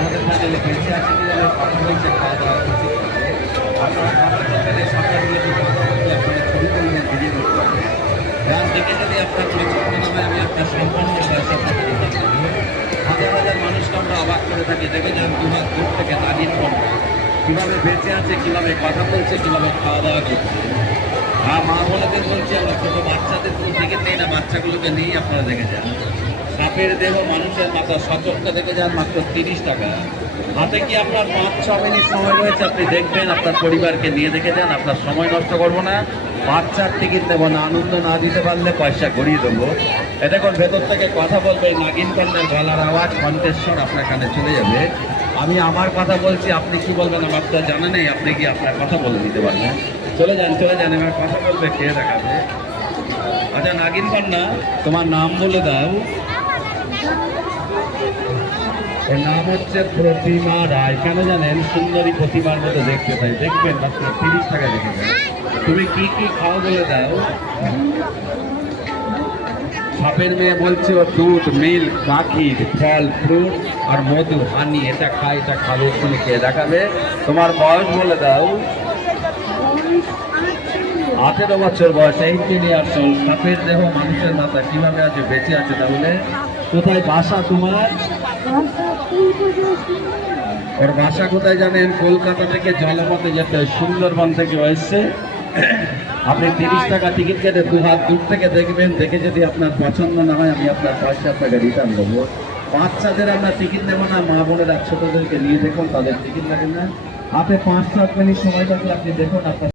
আমাদের প্যানেলে বেঁচে আছে কিভাবে কথা বলছে খাওয়া দাওয়া করছে আপনারা সরকারগুলো আপনারা ছবি করবেন ভিডিও করতে পারবেন গান দেখে যদি আপনার পছন্দ না হয় আমি আপনার সম্পূর্ণ পয়সা আপনাকে দিতে পারি হাজার হাজার মানুষকে আমরা অবাক করে থাকি দেখে যান দুহাত দূর থেকে নাগিন পণ্য কীভাবে বেঁচে আছে কীভাবে কথা বলছে কীভাবে খাওয়া দাওয়া করছে মা বোনেদের বলছি আমরা ছোটো বাচ্চাদের কোনো টিকিট নেই না বাচ্চাগুলোকে নিয়েই আপনারা দেখে যান সাপের দেহ মানুষের মাথা সচকটা দেখে যান মাত্র 30 টাকা হাতে কি আপনার 5-6 মিনিট সময় রয়েছে আপনি দেখবেন আপনার পরিবারকে নিয়ে দেখে যান আপনার সময় নষ্ট করবো না বাচ্চার টিকিট নেবো না আনন্দ না দিতে পারলে পয়সা গড়িয়ে দেবো এটা কোন ভেতর থেকে কথা বলবে নাগিন কন্যার গলার আওয়াজ কণ্ঠেশ্বর আপনার কানে চলে যাবে আমি আমার কথা বলছি আপনি কি বলবেন আমার তো জানা নেই আপনি কি আপনার কথা বলে দিতে পারবেন চলে যান এবার কথা বলবে কে দেখাবে আচ্ছা নাগিন কন্যা তোমার নাম বলে দাও ওর নাম হচ্ছে প্রতিমা রায় কেন জানেন সুন্দরী প্রতিমার মতো দেখতে পাই দেখবেন মাত্র 30 টাকা দেখে যান তুমি কি কি খাও বলে দাও সাপের মেয়ে বলছে ও দুধ মিল্ক গাখির ফল ফ্রুট আর মধু হানি এটা খাই এটা খাবে তুমি কে দেখাবে তোমার বয়স বলে দাও 18 বছর বয়স 18 ইয়ার্স ওল্ড সাপের দেহ মানুষের মাথা কিভাবে আছে বেঁচে আছে তাহলে কোথায় বাসা তোমার ওর বাসা কোথায় জানেন কলকাতা থেকে জলপথে যেতে সুন্দরবন থেকে এসছে আপনি 30 টাকা টিকিট কেটে দুহাত দূর থেকে দেখবেন দেখে যদি আপনার পছন্দ না হয় আমি আপনার 5-7 টাকা রিটার্ন দেবো বাচ্চাদের আমরা টিকিট নেবো না মা বোনেরা ছোটদেরকে নিয়ে দেখুন তাদের টিকিট লাগে না আপনি 5-7 মিনিট সময় থাকলে আপনি দেখুন আপনার